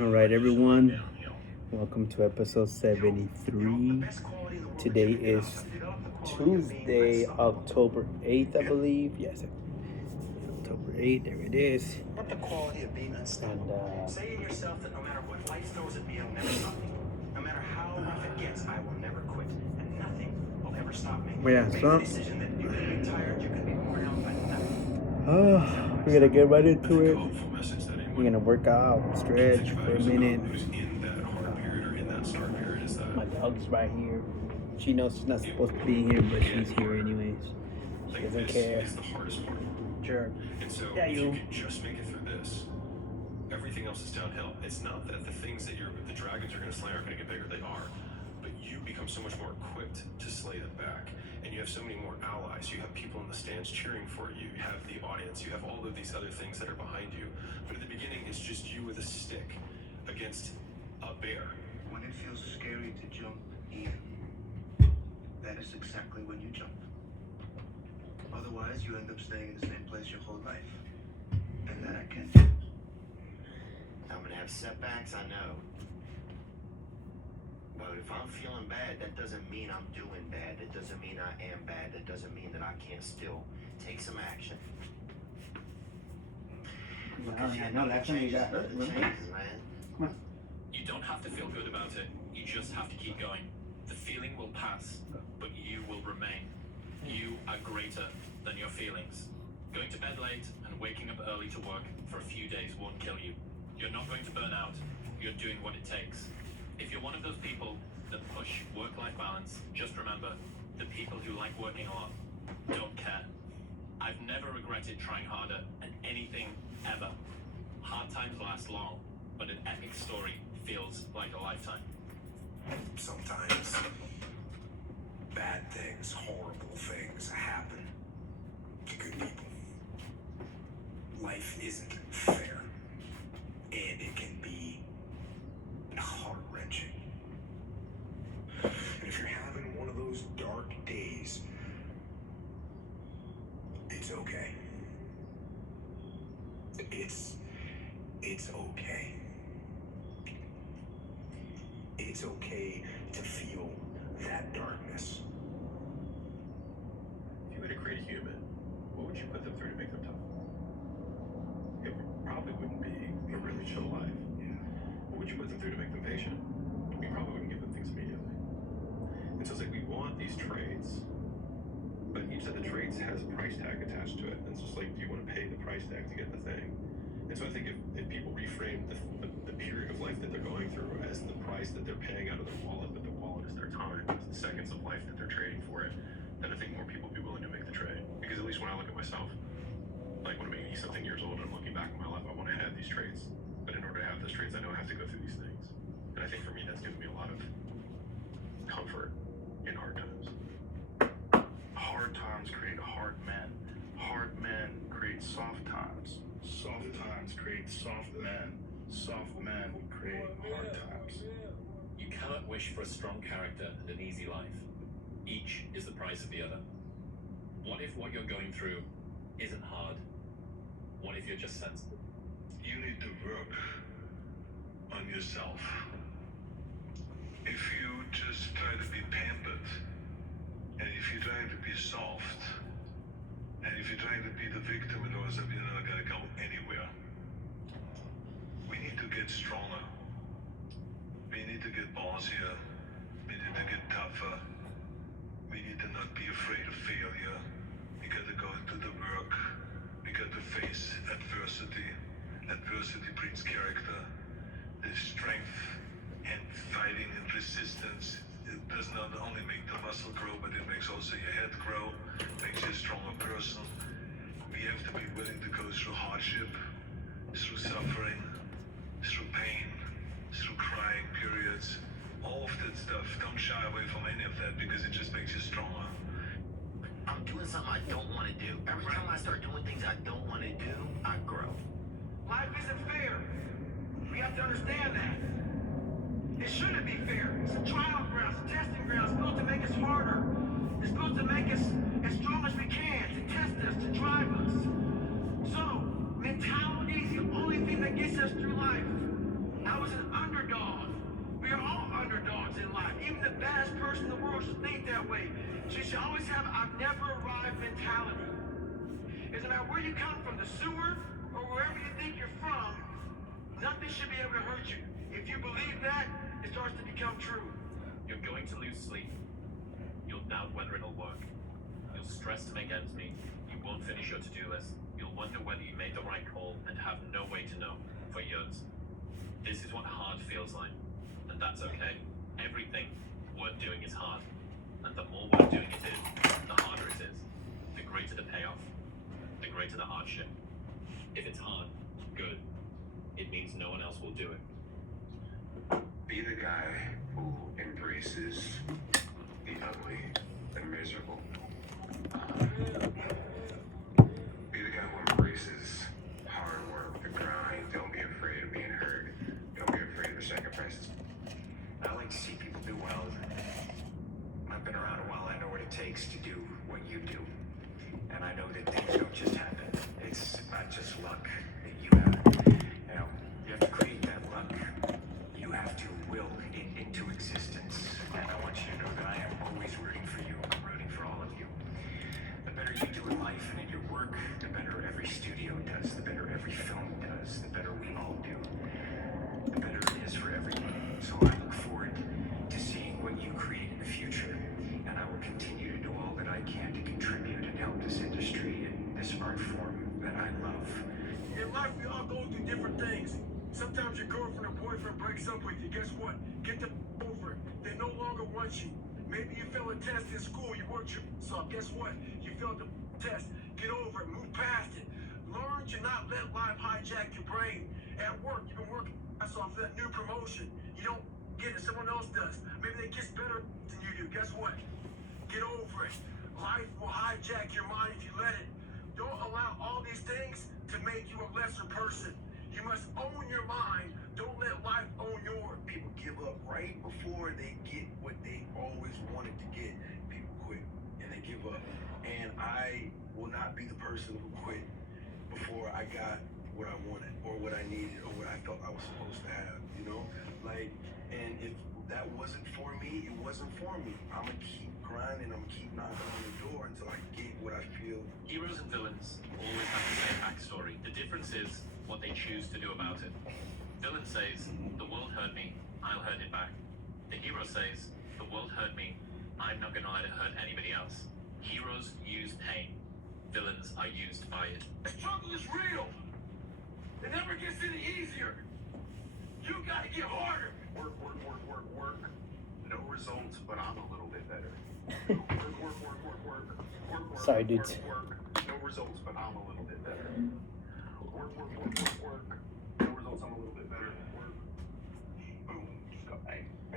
All right, everyone. Welcome to episode 73. Today is Tuesday, October 8th, I believe. Yes, October 8th. There it is. But the quality of being unstoppable. Say in yourself that no matter what life throws at me, it'll never stop me. No matter how rough it gets, I will never quit. And nothing will ever stop me. Yeah, Make the decision that you can be tired, you can be worn out, but nothing. We're gonna get right into it. We're gonna work out, stretch for a minute. My dog's right here. She knows she's not supposed to be here, but she's here anyways. She doesn't care. Sure. And so Yeah, if you can just make it through this, everything else is downhill. It's not that the things that the dragons are going to slay aren't going to get bigger. They are. But you become so much more equipped to slay them back. And you have so many more allies. You have people in the stands cheering for you. You have the audience. You have all of these other things that are behind you. But at the beginning, it's just you with a stick against a bear. When it feels scary to jump in, that is exactly when you jump. Otherwise, you end up staying in the same place your whole life. And that I can't do. I'm gonna have setbacks, I know. But if I'm feeling bad, that doesn't mean I'm doing bad. That doesn't mean I am bad. That doesn't mean that I can't still take some action. Because I know that's when you got hurt. changes, man. Come on. You don't have to feel good about it. You just have to keep going. The feeling will pass, but you will remain. You are greater than your feelings. Going to bed late and waking up early to work for a few days won't kill you. You're not going to burn out. You're doing what it takes. If you're one of those people that push work-life balance, just remember, the people who like working a lot don't care. I've never regretted trying harder at anything ever. Hard times last long, but an epic story feels like a lifetime. Sometimes bad things, horrible things happen to good people. Life isn't fair, and it can be heart-wrenching. And if you're having one of those dark days, it's okay. It's okay. It's okay to feel that darkness. If you were to create a human, what would you put them through to make them tough? It probably wouldn't be a really chill life. Yeah. What would you put them through to make them patient? You probably wouldn't give them things immediately. And so it's like we want these traits, but each of the traits has a price tag attached to it. And it's just like, do you want to pay the price tag to get the thing? And so I think if people reframe the period of life that they're going through as the price that they're paying out of their wallet, but the wallet is their time, it's the seconds of life that they're trading for it, then I think more people will be willing to make the trade. Because at least when I look at myself, like when I'm 80-something years old and I'm looking back in my life, I want to have these traits. But in order to have those traits, I know I have to go through these things. And I think for me, that's given me a lot of comfort in hard times. Hard times create hard men. Hard men create soft times. Soft times create soft men. Soft men create hard times. You cannot wish for a strong character and an easy life. Each is the price of the other. What if what you're going through isn't hard? What if you're just sensitive? You need to work on yourself. If you just try to be pampered, and if you're trying to be soft, and if you're trying to be the victim in those, you're not gonna go anywhere. We need to get stronger. We need to get ballsier. We need to get tougher. We need to not be afraid of failure. We gotta go into the work. We got to face adversity. Adversity breeds character. There's strength and fighting and resistance. It does not only make the muscle grow, but it makes also your head grow, makes you a stronger person. We have to be willing to go through hardship, through suffering, through pain, through crying periods. All of that stuff. Don't shy away from any of that because it just makes you stronger. I'm doing something I don't want to do. Every time I start doing things I don't want to do, I grow. Life isn't fair. We have to understand that. It shouldn't be fair. It's a trial ground, it's a testing ground. It's built to make us harder. It's built to make us as strong as we can, to test us, to drive us. So, mentality is the only thing that gets us through life. I was alive. Even the baddest person in the world should think that way. So you should always have a I've never arrived mentality. It doesn't matter where you come from, the sewer or wherever you think you're from, nothing should be able to hurt you. If you believe that, it starts to become true. You're going to lose sleep. You'll doubt whether it'll work. You'll stress to make ends meet. You won't finish your to-do list. You'll wonder whether you made the right call and have no way to know for years. This is what hard feels like, and that's okay. Everything worth doing is hard, and the more worth doing it is, the harder it is. The greater the payoff, the greater the hardship. If it's hard, good. It means no one else will do it. Be the guy who embraces the ugly and miserable. Be the guy who embraces hard work, the grind. Don't be afraid of being hurt. Don't be afraid of the sacrifices. I like to see people do well. I've been around a while. I know what it takes to do what you do. And I know that things don't just happen. It's not just luck that you have. You know, you have to create that luck. You have to will it into existence. And I want you to know that I am always rooting for you. I'm rooting for all of you. The better you do in life and in your work, the better every studio does, the better every film does, the better we all do. The better it is for everyone. So I look forward to seeing what you create in the future. And I will continue to do all that I can to contribute and help this industry and this art form that I love. In life, we all go through different things. Sometimes your girlfriend or boyfriend breaks up with you. Guess what? Get them over it. They no longer want you. Maybe you failed a test in school. You worked yourself. Guess what? You failed the test. Get over it. Move past it. Learn to not let life hijack your brain. At work, you've been working yourself for that new promotion. You don't get it. Someone else does. Maybe they get better than you do. Guess what? Get over it. Life will hijack your mind if you let it. Don't allow all these things to make you a lesser person. You must own your mind. Don't let life own yours. People give up right before they get what they always wanted to get. People quit and they give up. And I will not be the person who quit before I got what I wanted or what I needed or what I thought I was supposed to have, you know? Like, and if that wasn't for me, it wasn't for me. I'm gonna keep grinding, I'm gonna keep knocking on the door until I get what I feel. Heroes and villains always have the same backstory. The difference is what they choose to do about it. Villain says, the world hurt me, I'll hurt it back. The hero says, the world hurt me, I'm not gonna let it hurt anybody else. Heroes use pain. Villains are used by it. The struggle is real. It never gets any easier. You gotta get harder. Work. No results, but I'm a little bit better. Work. Sorry, dudes. Work. No results, but I'm a little bit better. Work. No results, I'm a little bit better. Work. Boom.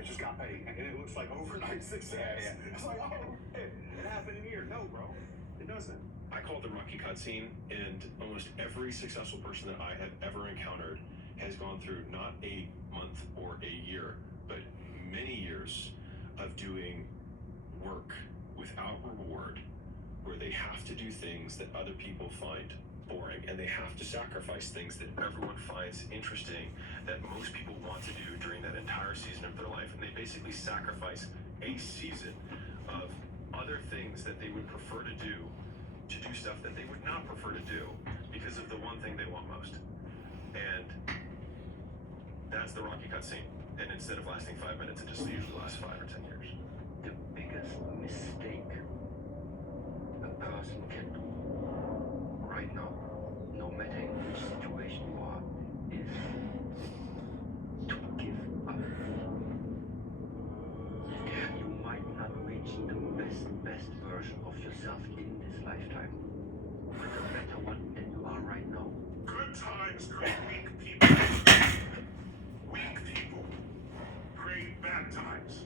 Just got paid. And it looks like overnight success. Yeah. It's like, oh, it happened in here. No, bro. It doesn't. I call it the Rocky cutscene, and almost every successful person that I have ever encountered has gone through not a month or a year, but many years of doing work without reward, where they have to do things that other people find boring, and they have to sacrifice things that everyone finds interesting, that most people want to do during that entire season of their life, and they basically sacrifice a season of other things that they would prefer to do stuff that they would not prefer to do because of the one thing they want most. And that's the Rocky cutscene. And instead of lasting 5 minutes, it just usually lasts 5 or 10 years. The biggest mistake a person can do right now, no matter in which situation you are, is to give up. You might not reach the best version of yourself in this lifetime, but a better one than you are right now. Good times create weak people. Weak people create bad times.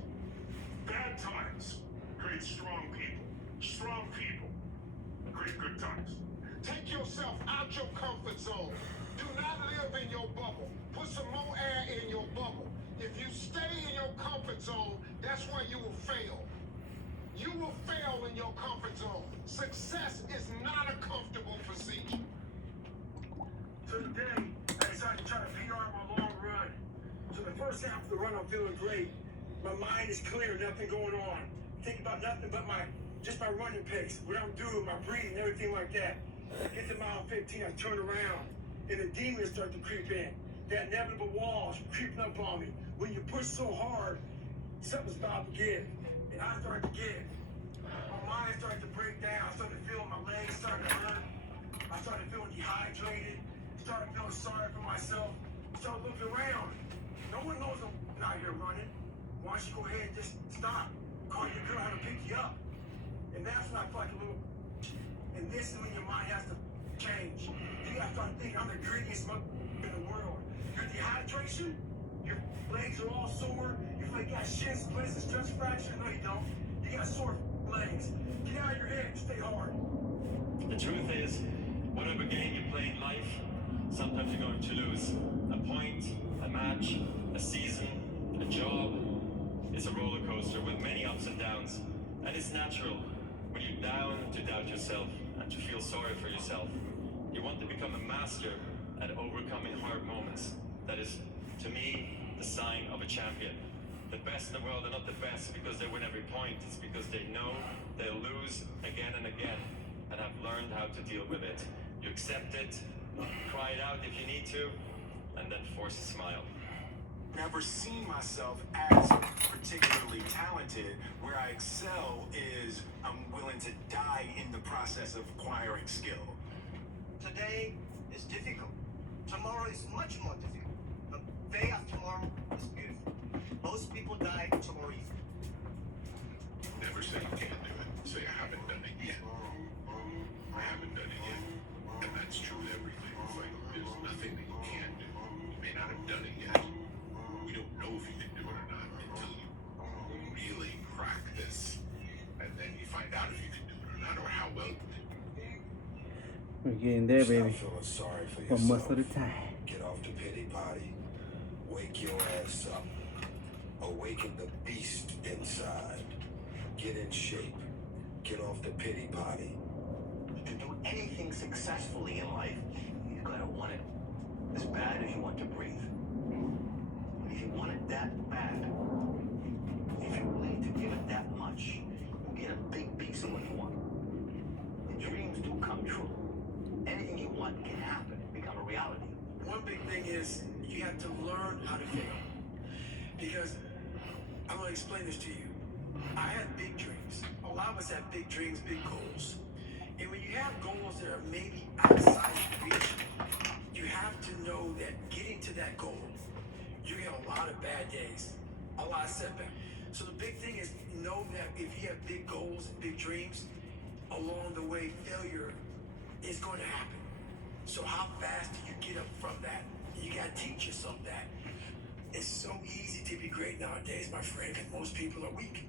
Bad times create strong people. Strong people create good times. Take yourself out your comfort zone. Do not live in your bubble. Put some more air in your bubble. If you stay in your comfort zone, that's where you will fail. You will fail in your comfort zone. Success is not a comfortable procedure. So today, I decided to try to PR my long run. So the first half of the run, I'm feeling great. My mind is clear, nothing going on. Think about nothing but my running pace, what I'm doing, my breathing, everything like that. Get to mile 15, I turn around, and the demons start to creep in. That inevitable walls creeping up on me. When you push so hard, something's about to give, and I start to give. My mind started to break down. I started feeling my legs starting to hurt. I started feeling dehydrated. Started feeling sorry for myself. Started looking around. No one knows I'm out here running. Why don't you go ahead and just stop? Call your girl how to pick you up. And that's when I feel like a little. And this is when your mind has to change. You gotta start thinking, I'm the greediest motherfucker in the world. Your dehydration, your legs are all sore. You feel like you got shin splints and stress fractures. No, you don't. You got sore legs. Get out of your head. Stay hard. The truth is, whatever game you play in life, sometimes you're going to lose. A point, a match, a season, a job. It's a roller coaster with many ups and downs. And it's natural when you're down to doubt yourself and to feel sorry for yourself. You want to become a master at overcoming hard moments. That is, to me, the sign of a champion. The best in the world are not the best because they win every point. It's because they know they'll lose again and again and have learned how to deal with it. You accept it, cry it out if you need to, and then force a smile. Never seen myself as particularly talented. Where I excel is I'm willing to die in the process of acquiring skill. Today is difficult. Tomorrow is much more difficult. The day after tomorrow is beautiful. Most people die tomorrow evening. Never say you can't do it. Say I haven't done it yet. I haven't done it yet. And that's true with everything. It's like there's nothing that you can't do. You may not have done it yet. We don't know if you can do it or not until you really practice. And then you find out if you can do it or not or how well you can do it. We're getting there, baby. Stop feeling sorry for One yourself. muscle at a time. Get off the pity potty. Wake your ass up. Awaken the beast inside. Get in shape. Get off the pity potty. To do anything successfully in life, you gotta want it as bad as you want to breathe. And if you want it that bad, if you're willing to give it that much, you'll get a big piece of what you want. And dreams do come true. Anything you want can happen, become a reality. One big thing is you have to learn how to fail. Because I'm gonna explain this to you. I had big dreams. A lot of us have big dreams, big goals. And when you have goals that are maybe outside of reach, you have to know that getting to that goal, you get a lot of bad days, a lot of setbacks. So the big thing is know that if you have big goals and big dreams, along the way, failure is going to happen. So how fast do you get up from that? You got to teach yourself that. It's so easy to be great nowadays, my friend, because most people are weak.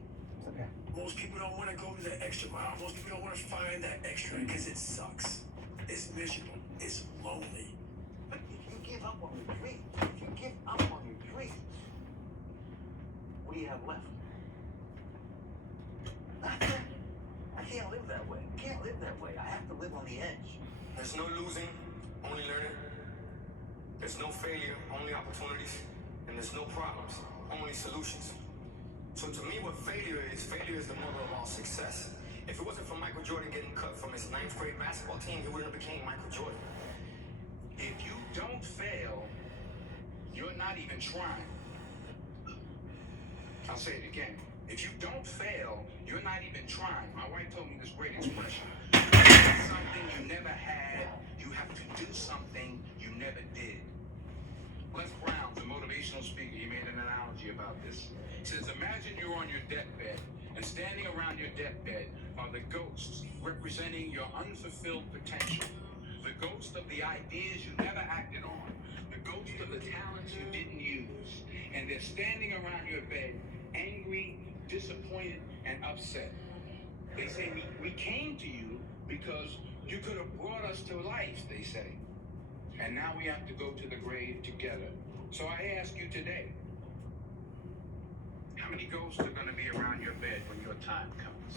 Okay. Most people don't want to go to that extra mile. Most people don't want to find that extra because it sucks. It's miserable. It's lonely. But if you give up on your dreams, if you give up on your dreams, what do you have left? Nothing. I can't live that way. I can't live that way. I have to live on the edge. There's no losing, only learning. There's no failure, only opportunities. And there's no problems, only solutions. So to me, what failure is the mother of all success. If it wasn't for Michael Jordan getting cut from his 9th grade basketball team, he wouldn't have became Michael Jordan. If you don't fail, you're not even trying. I'll say it again. If you don't fail, you're not even trying. My wife told me this great expression. You have something you never had. You have to do something you never did. Les Brown, the motivational speaker, he made an analogy about this. He says, imagine you're on your deathbed, and standing around your deathbed are the ghosts representing your unfulfilled potential. The ghost of the ideas you never acted on. The ghost of the talents you didn't use. And they're standing around your bed, angry, disappointed, and upset. They say, we came to you because you could have brought us to life, they say. And now we have to go to the grave together. So I ask you today, how many ghosts are going to be around your bed when your time comes?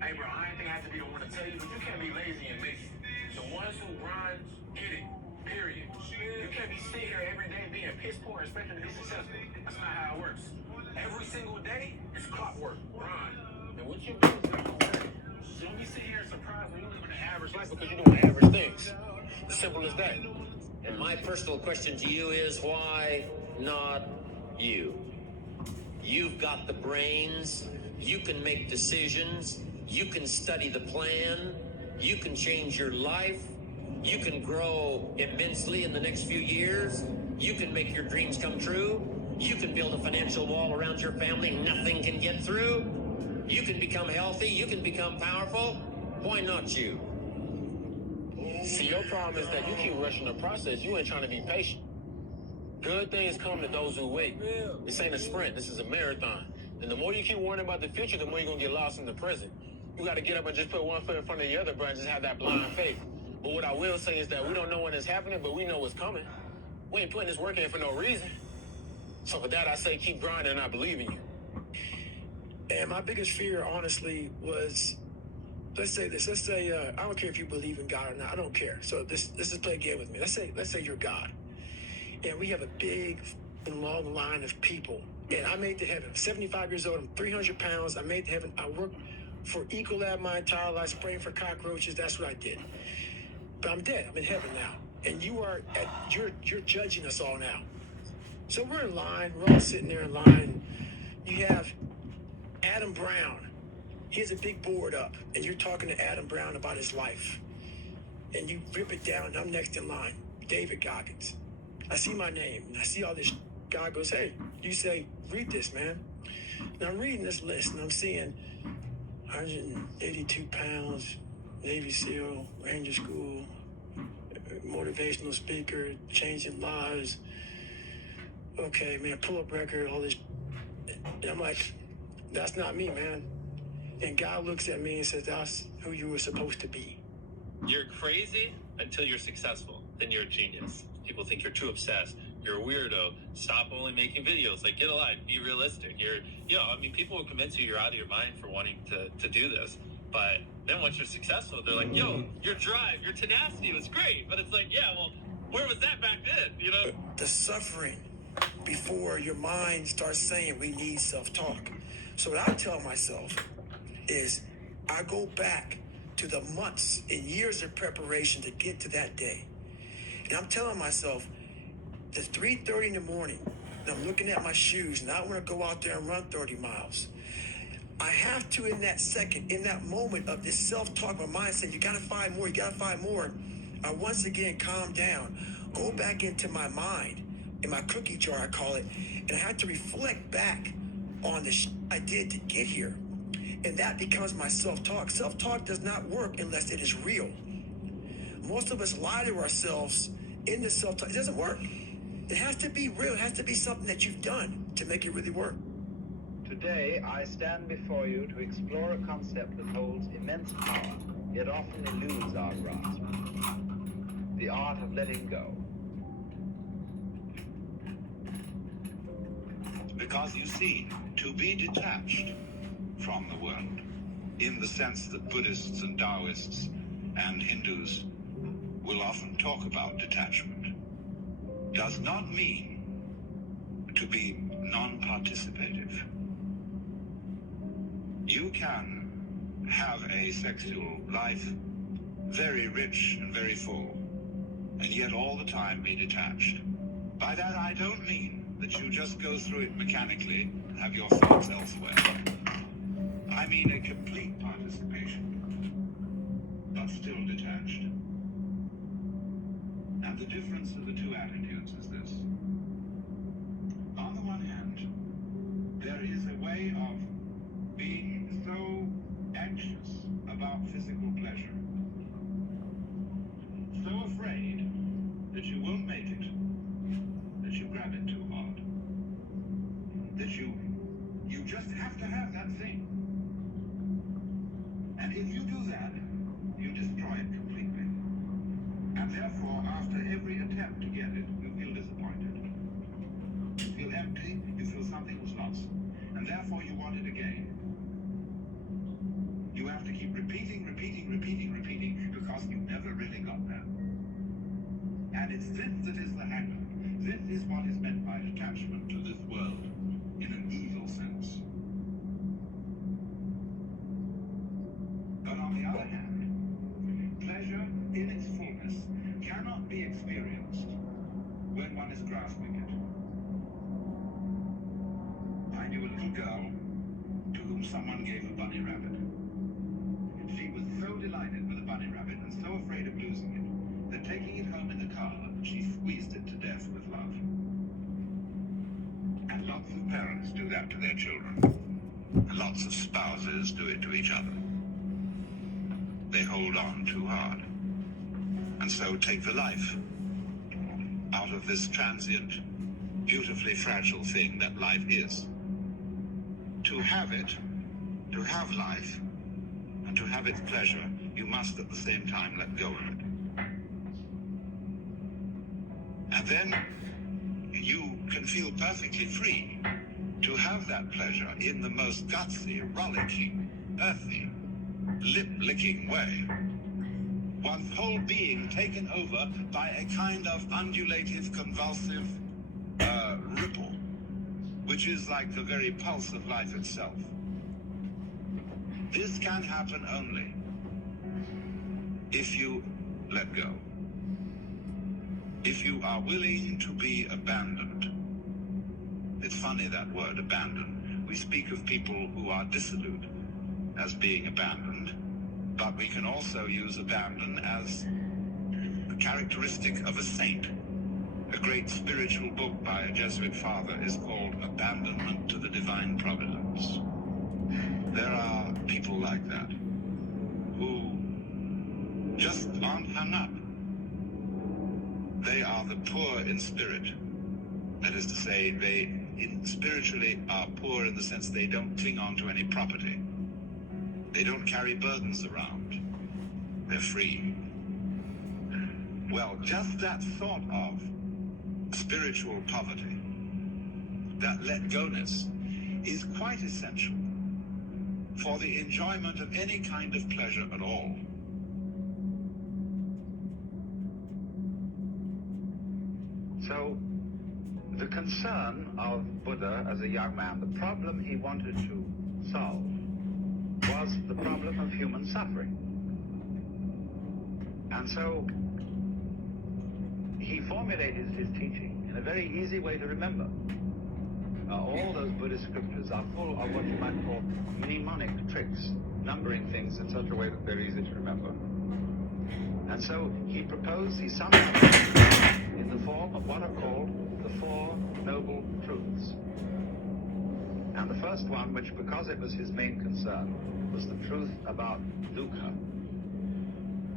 Hey, bro, I ain't think I have to be the one to tell you, but you can't be lazy and lazy. The ones who grind, get it. Period. You can't be sitting here every day being piss poor expecting to be successful. That's not how it works. Every single day is clockwork. Grind. And what you do is not work. So don't be sitting here surprised when you live an average life because you're doing average things. As simple as that. And my personal question to you is, why not you? You've got the brains, you can make decisions, you can study the plan, you can change your life, you can grow immensely in the next few years, you can make your dreams come true, you can build a financial wall around your family nothing can get through, you can become healthy, you can become powerful. Why not you? See, your problem is that you keep rushing the process. You ain't trying to be patient. Good things come to those who wait. This ain't a sprint. This is a marathon. And the more you keep worrying about the future, the more you're going to get lost in the present. You got to get up and just put one foot in front of the other, bro, and just have that blind faith. But what I will say is that we don't know when it's happening, but we know what's coming. We ain't putting this work in for no reason. So for that, I say keep grinding, and I believe in you. And my biggest fear, honestly, was, let's say this. Let's say I don't care if you believe in God or not. I don't care. So let's just play a game with me. Let's say you're God, and we have a big, long line of people. And I made it to heaven. I'm 75 years old. I'm 300 pounds. I made it to heaven. I worked for Ecolab my entire life, spraying for cockroaches. That's what I did. But I'm dead. I'm in heaven now. And you're judging us all now. So we're in line. We're all sitting there in line. You have Adam Brown. He has a big board up, and you're talking to Adam Brown about his life. And you rip it down, and I'm next in line, David Goggins. I see my name, and I see all this. God goes, hey, you say, read this, man. And I'm reading this list, and I'm seeing 182 pounds, Navy SEAL, Ranger School, motivational speaker, changing lives. Okay, man, pull-up record, all this. And I'm like, that's not me, man. And God looks at me and says, that's who you were supposed to be. You're crazy until you're successful. Then you're a genius. People think you're too obsessed. You're a weirdo. Stop only making videos. Like, get a life. Be realistic. People will convince you you're out of your mind for wanting to do this. But then once you're successful, they're like, yo, your drive, your tenacity was great. But it's like, yeah, well, where was that back then? You know? The suffering before your mind starts saying we need self-talk. So what I tell myself is I go back to the months and years of preparation to get to that day. And I'm telling myself, it's 3:30 in the morning, and I'm looking at my shoes, and I want to go out there and run 30 miles. I have to, in that second, in that moment of this self-talk, my mind saying, you got to find more, you got to find more. I once again calm down, go back into my mind, in my cookie jar, I call it, and I have to reflect back on the I did to get here. And that becomes my self-talk. Self-talk does not work unless it is real. Most of us lie to ourselves in the self-talk. It doesn't work. It has to be real. It has to be something that you've done to make it really work. Today, I stand before you to explore a concept that holds immense power, yet often eludes our grasp. The art of letting go. Because you see, to be detached from the world, in the sense that Buddhists and Taoists and Hindus will often talk about detachment, does not mean to be non-participative. You can have a sexual life very rich and very full, and yet all the time be detached. By that I don't mean that you just go through it mechanically and have your thoughts elsewhere. I mean a complete participation, but still detached. And the difference of the two attitudes is this. On the one hand, there is a way of being so anxious about physical pleasure, so afraid that you won't make it, that you grab it too hard, that you just have to have that thing. And if you do that, you destroy it completely. And therefore, after every attempt to get it, you feel disappointed. You feel empty, you feel something was lost. And therefore, you want it again. You have to keep repeating, because you never really got there. And it's this that is the hang-up. This is what is meant by attachment to this world, in an evil sense. But on the other hand, pleasure in its fullness cannot be experienced when one is grasping it. I knew a little girl to whom someone gave a bunny rabbit. She was so delighted with the bunny rabbit and so afraid of losing it that taking it home in the car, she squeezed it to death with love. And lots of parents do that to their children. And lots of spouses do it to each other. They hold on too hard. And so take the life out of this transient, beautifully fragile thing that life is. To have it, to have life, and to have its pleasure, you must at the same time let go of it. And then you can feel perfectly free to have that pleasure in the most gutsy, rollicking, earthy, lip-licking way. One's whole being taken over by a kind of undulative, convulsive ripple, which is like the very pulse of life itself. This can happen only if you let go. If you are willing to be abandoned. It's funny, that word, abandon. We speak of people who are dissolute as being abandoned, but we can also use abandon as a characteristic of a saint. A great spiritual book by a Jesuit father is called Abandonment to the Divine Providence. There are people like that who just aren't hung up. They are the poor in spirit. That is to say, they spiritually are poor in the sense they don't cling on to any property. They don't carry burdens around. They're free. Well, just that sort of spiritual poverty, that let-go-ness, is quite essential for the enjoyment of any kind of pleasure at all. So, the concern of Buddha as a young man, the problem he wanted to solve, was the problem of human suffering. And so, he formulated his teaching in a very easy way to remember. All those Buddhist scriptures are full of what you might call mnemonic tricks, numbering things in such a way that they're easy to remember. And so he summed up in the form of what are called the Four Noble Truths. And the first one, which because it was his main concern, was the truth about dukkha.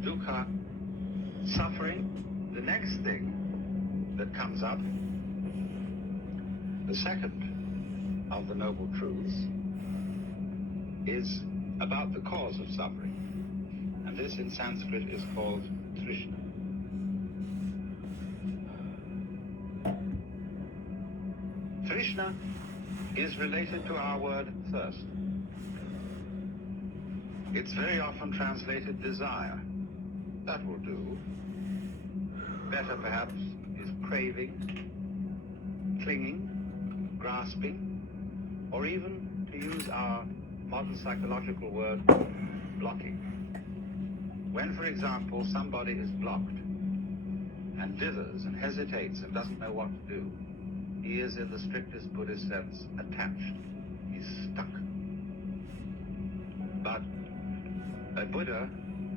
Dukkha, suffering. The next thing that comes up, the second of the Noble Truths, is about the cause of suffering. And this in Sanskrit is called Trishna. Trishna is related to our word thirst. It's very often translated desire. That will do. Better perhaps is craving, clinging, grasping, or even, to use our modern psychological word, blocking. When, for example, somebody is blocked and dithers and hesitates and doesn't know what to do, he is, in the strictest Buddhist sense, attached. He's stuck. But a Buddha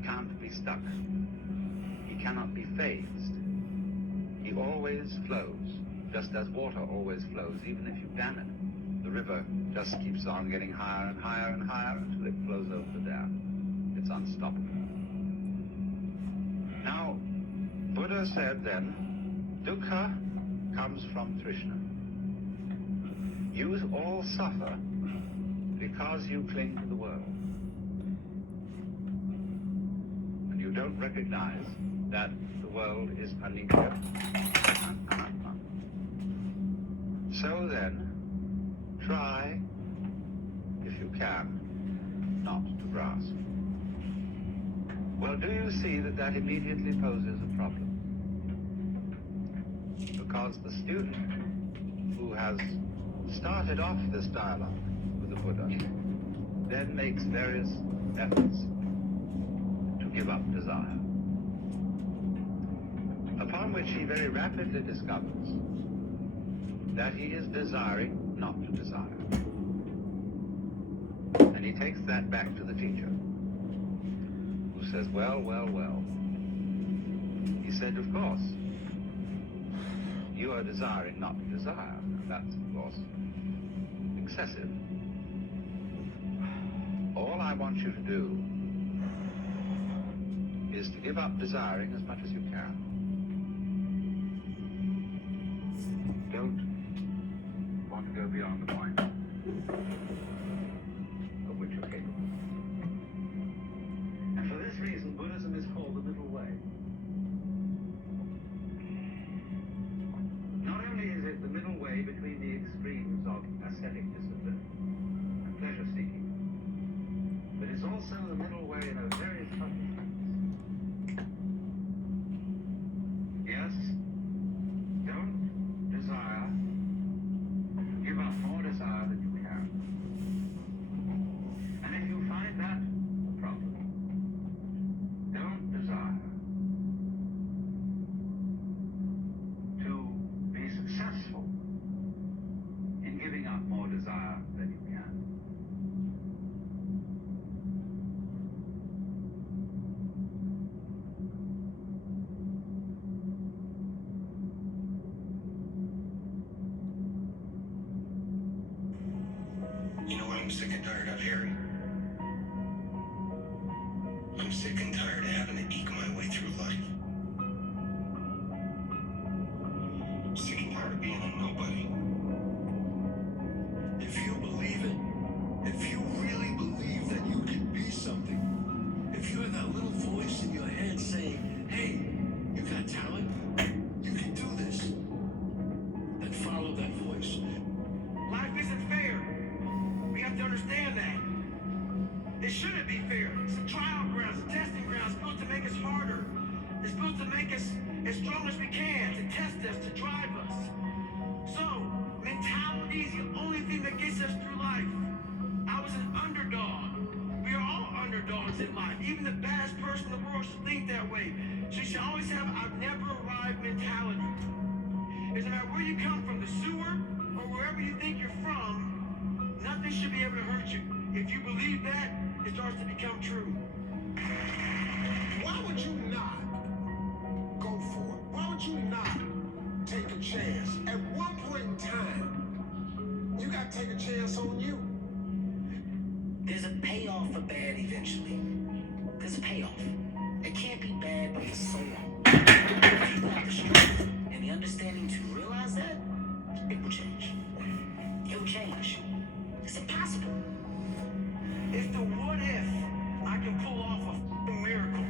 can't be stuck. He cannot be phased. He always flows, just as water always flows, even if you dam it. The river just keeps on getting higher and higher and higher until it flows over the dam. It's unstoppable. Now, Buddha said then, dukkha comes from Trishna. You all suffer because you cling to the world. And you don't recognize that the world is anicca and anatta. So then, try, if you can, not to grasp. Well, do you see that immediately poses a problem? Because the student who has started off this dialogue with the Buddha then makes various efforts to give up desire, upon which he very rapidly discovers that he is desiring not to desire. And he takes that back to the teacher, who says, well, well, well. He said, of course, you are desiring not to desire. That's, of course, excessive. All I want you to do is to give up desiring as much as you can. Don't want to go beyond the point of which you're capable. And for this reason, Buddhism is called the middle way. Not only is it the middle way between the extremes of ascetic discipline and pleasure seeking, but it's also the middle way in a very subtle sense. Yes, don't desire, give up more desire than you can. And if you find that a problem, don't desire to be successful in giving up more desire than you can. You know what I'm sick and tired of, Harry? I'm sick and tired of having to eke my way through life. Sick and tired of being a nobody. If you believe it, if you really believe that you can be something, if you have that little voice in your head saying, hey, you got talent, you can do this, then follow that voice. Life isn't fair. We have to understand that. It shouldn't be fair. It's a trial ground, it's a testing ground. It's built to make us harder. It's built to make us as strong as we can, to test us, to drive us. So, mentality is the only thing that gets us through life. I was an underdog. We are all underdogs in life. Even the baddest person in the world should think that way. So you should always have I've never arrived mentality. It's no matter where you come from, the sewer, or wherever you think you're from, nothing should be able to hurt you. If you believe that, it starts to become true. Why would you not go for it? Why would you not take a chance? At one point in time, you gotta take a chance on you. There's a payoff for bad eventually. There's a payoff. It can't be bad but for so long. If people have the strength and the understanding to realize that, it will change. It will change. It's impossible. It's the what if I can pull off a f***ing miracle.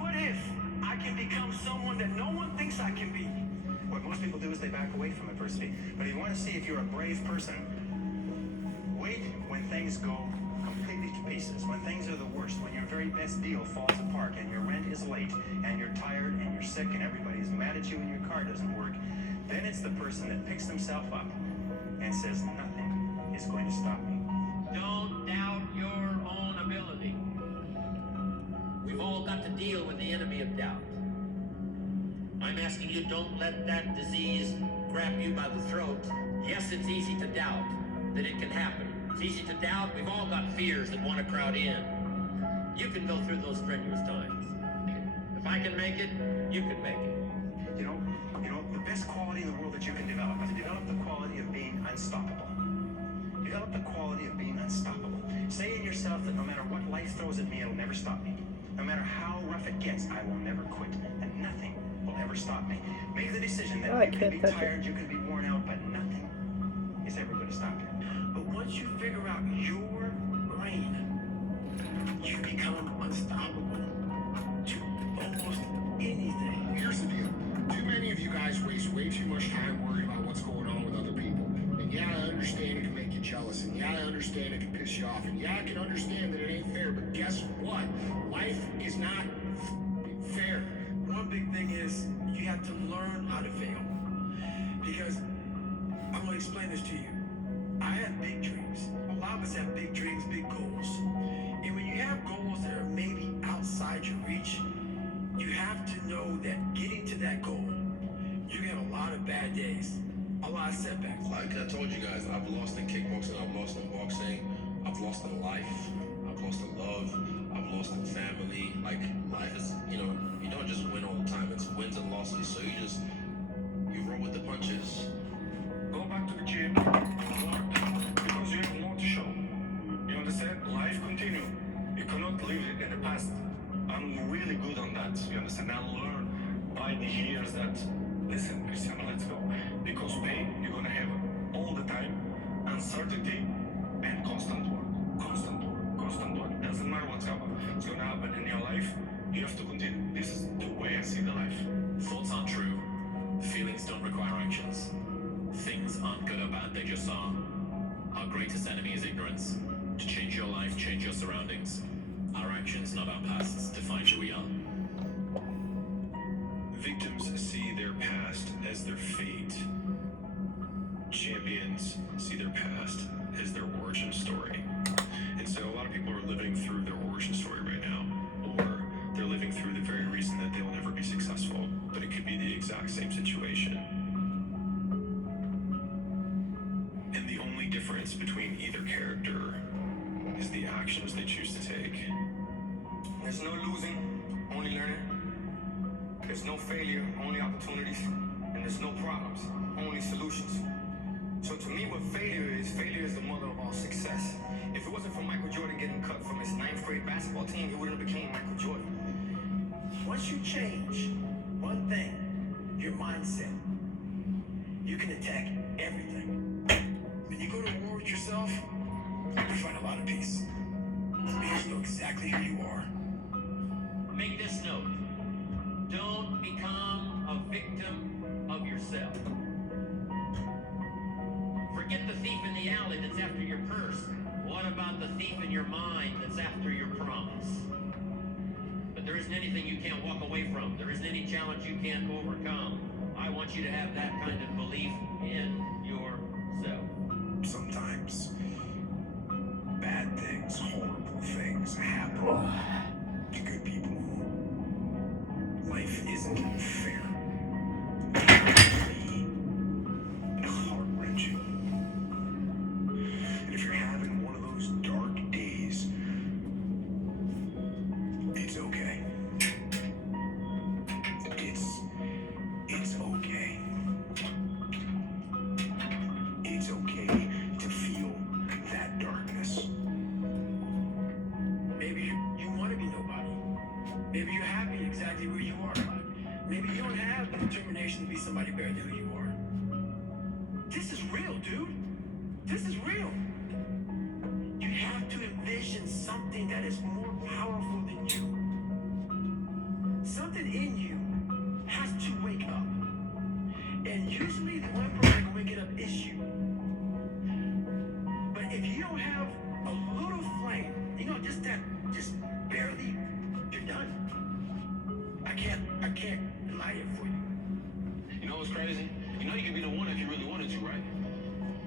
What if I can become someone that no one thinks I can be? What most people do is they back away from adversity. But if you want to see if you're a brave person, wait when things go completely to pieces, when things are the worst, when your very best deal falls apart and your rent is late and you're tired and you're sick and everybody's mad at you and your car doesn't work, then it's the person that picks themselves up and says, nothing is going to stop me. Don't doubt your own ability. We've all got to deal with the enemy of doubt. I'm asking you, don't let that disease grab you by the throat. Yes, it's easy to doubt that it can happen. It's easy to doubt. We've all got fears that want to crowd in. You can go through those strenuous times. If I can make it, you can make it. You know, the best quality in the world that you can develop is to develop the quality of being unstoppable. Develop the quality of being unstoppable. Say in yourself that no matter what life throws at me, it'll never stop me. No matter how rough it gets, I will never quit, and nothing will ever stop me. Make the decision that you can be tired, you can be worn out, but nothing is ever going to stop you. But once you figure out your brain, you become unstoppable to almost anything. Here's the deal. Too many of you guys waste way too much time worrying about what's going on with other people. And yeah, I understand it can make you jealous. And yeah, I understand it can piss you off. And yeah, I can understand that it ain't fair. But guess what? Life is not fair. One big thing is you have to learn how to fail. Because I'm gonna explain this to you. I have big dreams. A lot of us have big dreams, big goals. And when you have goals that are maybe outside your reach, you have to know that getting to that goal, you have a lot of bad days, a lot of setbacks. Like I told you guys, I've lost in kickboxing, I've lost in boxing, I've lost in life, I've lost in love, I've lost in family. Like life is, you don't just win all the time. It's wins and losses. So you roll with the punches. Go back to the gym, work, because you have more to show. You understand? Life continue. You cannot live in the past. I'm really good on that. You understand? I learn by the years that, listen, Cristiano, let's go. Because pain, you're gonna have all the time, uncertainty, and constant work. Constant work, constant work. Doesn't matter what's gonna happen in your life, you have to continue. This is the way I see the life. Thoughts aren't true. Feelings don't require actions. Things aren't good or bad, they just are. Our greatest enemy is ignorance. To change your life, change your surroundings. Our actions, not our pasts, define who we are. Victims see their past as their fate. Champions see their past as their origin story. And so a lot of people are living through their origin story right now, or they're living through the very reason that they'll never be successful, but it could be the exact same situation. And the only difference between either character is the actions they choose to take. There's no losing, only learning. There's no failure, only opportunities. And there's no problems, only solutions. So to me, what failure is the mother of all success. If it wasn't for Michael Jordan getting cut from his 9th grade basketball team, he wouldn't have became Michael Jordan. Once you change one thing, your mindset, you can attack everything. When you go to war with yourself, you find a lot of peace. Because you know exactly who you are. Make this note. Don't become a victim of yourself. Forget the thief in the alley that's after your purse. What about the thief in your mind that's after your promise? But there isn't anything you can't walk away from. There isn't any challenge you can't overcome. I want you to have that kind of belief in yourself. Sometimes bad things, horrible things happen to good people. Life isn't fair. Heart-wrenching. And if you're having one of those dark days, it's okay. It's okay. It's okay to feel that darkness. Maybe you want to be nobody. Maybe you're happy exactly where you are in life. Maybe you don't have the determination to be somebody better than who you are. This is real, dude. This is real. You have to envision something that is more powerful than you. Something in you has to wake up. And usually the one person that can wake it up is you. But if you don't have a little flame, just barely, you're done. I can't light it for you. You know what's crazy? You know you can be the one if you really wanted to, right?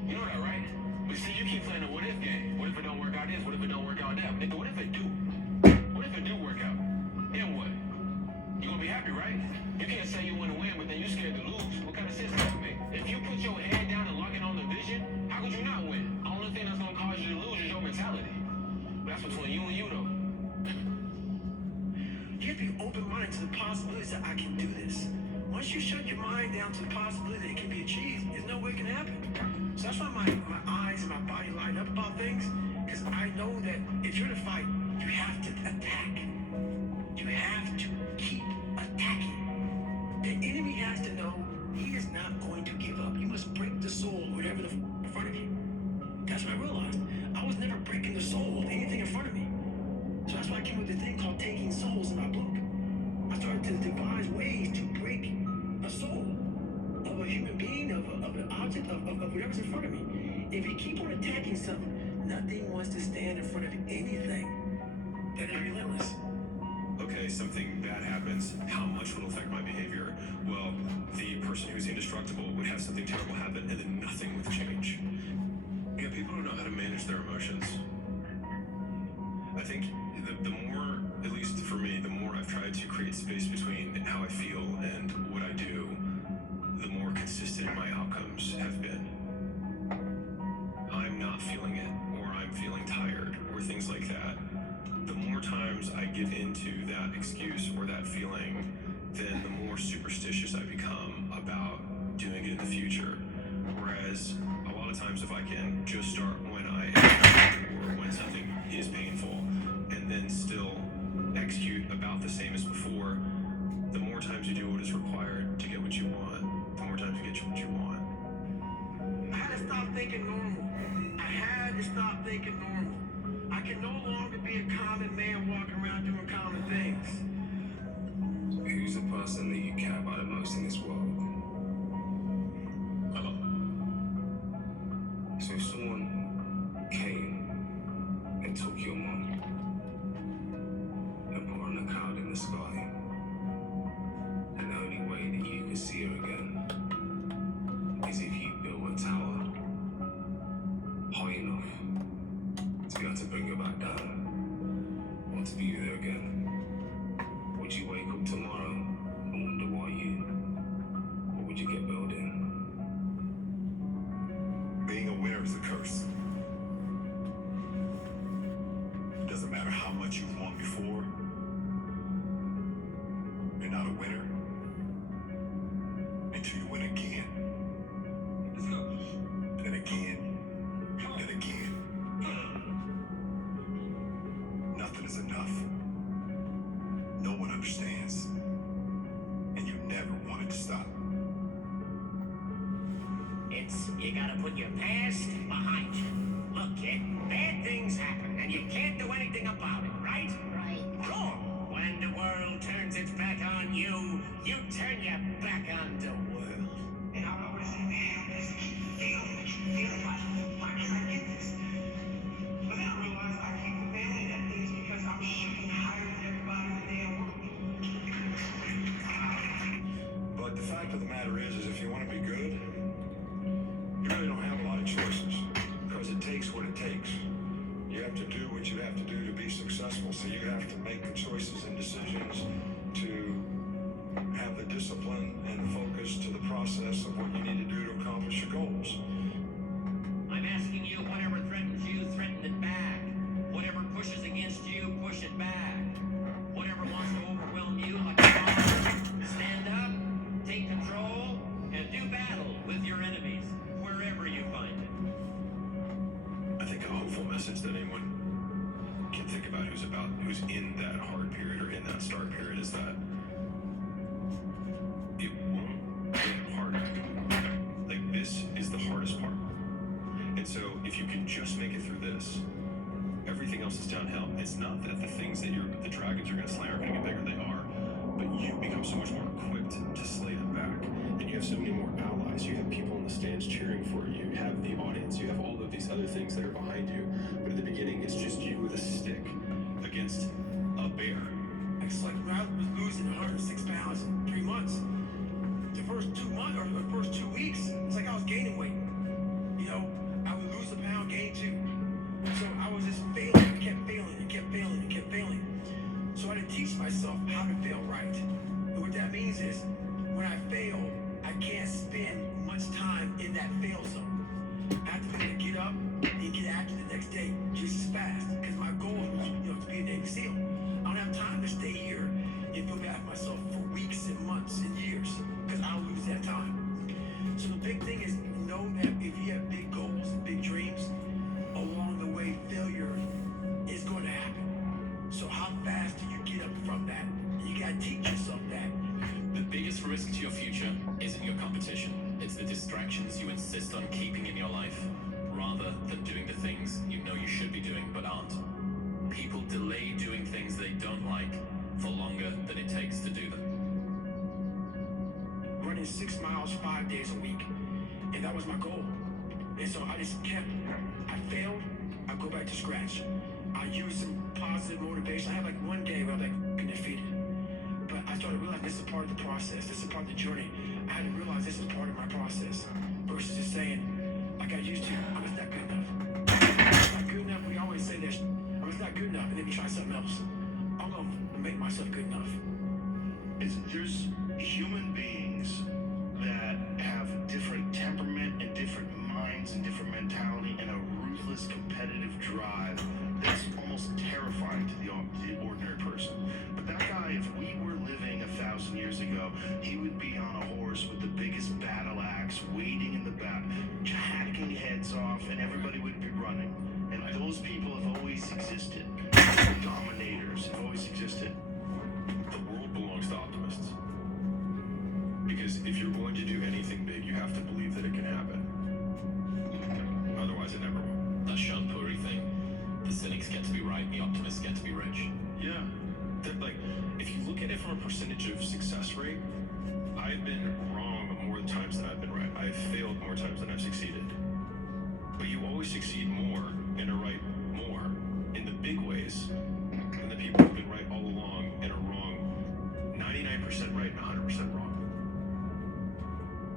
You know that, right? But see, you keep playing the what if game. What if it don't work out this? What if it don't work out that? Nigga, what if it do? What if it do work out? Then what? You gonna be happy, right? You can't say you want to win, but then you scared to lose. What kind of sense does that make? If you put your head down and lock in on the vision, how could you not win? The only thing that's gonna cause you to lose is your mentality. But that's between you and you, though. You have to be open-minded to the possibilities that I can do this. Once you shut your mind down to the possibility that it can be achieved, there's no way it can happen. So that's why my eyes and my body light up about things, because I know that if you're in a fight, you have to attack. You have to keep attacking. The enemy has to know he is not going to give up. You must break the soul of whatever in front of you. That's what I realized. I was never breaking the soul of anything in front of me. So that's why I came with this thing called Taking Souls in my book. I started to devise ways to break a soul of a human being, of an object, of whatever's in front of me. If you keep on attacking something, nothing wants to stand in front of anything that is relentless. okay, something bad happens, how much will it affect my behavior? Well, the person who's indestructible would have something terrible happen and then nothing would change. Yeah, people don't know how to manage their emotions. I think the more, at least for me, the more I've tried to create space between how I feel and what I do, the more consistent my outcomes have been. I'm not feeling it, or I'm feeling tired, or things like that. The more times I give into that excuse or that feeling, then the more superstitious I become about doing it in the future. Whereas a lot of times if I can just start when I am or when something is painful and then still execute about the same as before, the more times you do what is required to get what you want, the more times you get what you want. I had to stop thinking normal. I had to stop thinking normal. I can no longer be a common man walking around doing common things. Who's the person that you care about the most in this world? Hello. So if someone came and took your mom and put her on a cloud in the sky, and the only way that you could see her again is if you built a tower high enough to be able to bring her back down, or to view her again, would you wake up tomorrow and wonder why you, or would you get building? Being a winner is a curse. It doesn't matter how much you've won before. You're not a winner until you win again. And again. And again. Nothing is enough. No one understands. And you never wanted to stop. You gotta put your past behind you. Look, kid, bad things happen, and you can't do anything about it, right? Right. Cool. When the world turns its back on you, you turn your back on the world. And I always say, man, I just keep feeling why can't I get this? But then I realized I keep failing at things because I'm shooting higher than everybody in the damn world. But the fact of the matter is if you want to be good, you really don't have a lot of choices, because it takes what it takes. You have to do what you have to do to be successful, so you have to make the choices and decisions to have the discipline and the focus to the process of what you need to do to accomplish your goals. I'm asking you, whatever threatens you, threaten it back. Whatever pushes against you, push it back. Whatever wants to overwhelm you like a bomb, stand up, take control, and do battle with your enemies, wherever you find it. I think a hopeful message that anyone can think about who's in that hard period or in that start period is that it won't get harder. Like, this is the hardest part. And so if you can just make it through this, everything else is downhill. It's not that the things that the dragons are going to slay are going to get bigger, they are, but you become so much more equipped to slay them back. And you have so many more allies. You have people in the stands cheering for you. You have the audience. You have all of these other things that are behind you. But at the beginning, it's just you with a stick against a bear. It's like when I was losing 106 pounds in 3 months. The first 2 months or the first 2 weeks, it's like I was gaining weight. You know, I would lose a pound, gain 2. So I was just failing, I kept failing, and kept failing, and kept failing. So I had to teach myself how to fail right. And what that means is, when I fail, I can't spend much time in that fail zone. I have to be able to get up and get after the next day just as fast, because my goal was, to be a Navy SEAL. I don't have time to stay here and feel bad for myself for weeks and months and years, because I'll lose that time. So the big thing is, know that if you have big goals and big dreams, along the way, failure is going to happen. So how fast do you get up from that? You got to teach yourself that. The biggest risk to your future isn't your competition. It's the distractions you insist on keeping in your life, rather than doing the things you know you should be doing but aren't. People delay doing things they don't like for longer than it takes to do them. Running 6 miles 5 days a week, and that was my goal. And so I just kept, I failed, I go back to scratch. I used some positive motivation. I had like one day where I was like fucking defeated. But I started realizing this is part of the process. This is part of the journey. I had to realize this is part of my process. Versus just saying, like I used to, I'm just not good enough. I'm not good enough. We always say that. I'm just not good enough. And then we try something else. I'm going to make myself good enough. There's human beings that have different temperament and different minds and different mentality and a ruthless competitive drive that's almost terrifying to the ordinary person. But that guy, if we were living 1,000 years ago, he would be on a horse with the biggest battle axe, waiting in the back, hacking heads off, and everybody would be running. And those people have always existed. Dominators have always existed. The world belongs to optimists. Because if you're going to do anything big, you have to believe that it can happen. Otherwise, it never will. That Sean Puri thing. The cynics get to be right, the optimists get to be rich. Yeah. Like, if you look at it from a percentage of success rate, I've been wrong more times than I've been right. I've failed more times than I've succeeded. But you always succeed more and are right more in the big ways than the people who've been right all along and are wrong 99% right and 100% wrong.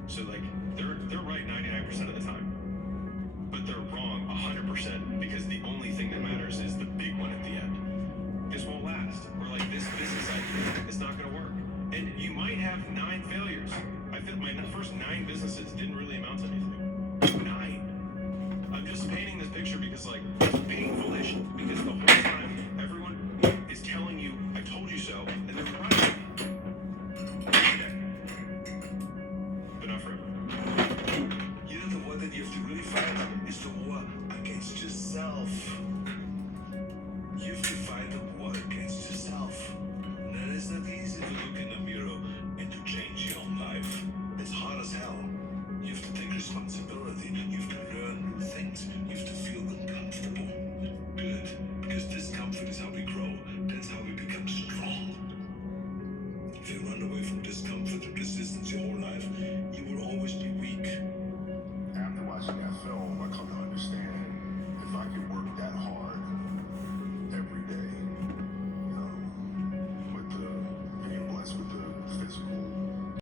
So like they're right 99% of the time, but they're wrong 100% because the only thing that matters is the big one at the end. This won't last. Or like this business idea, it's not going to work. And you might have 9 failures. I feel my first 9 businesses didn't really amount to anything. 9. I'm just painting this picture because like it's painful-ish because the whole time everyone is telling you, I told you so, and they're right. But not forever. You know, the war that you have to really fight is the war against yourself. You have to fight the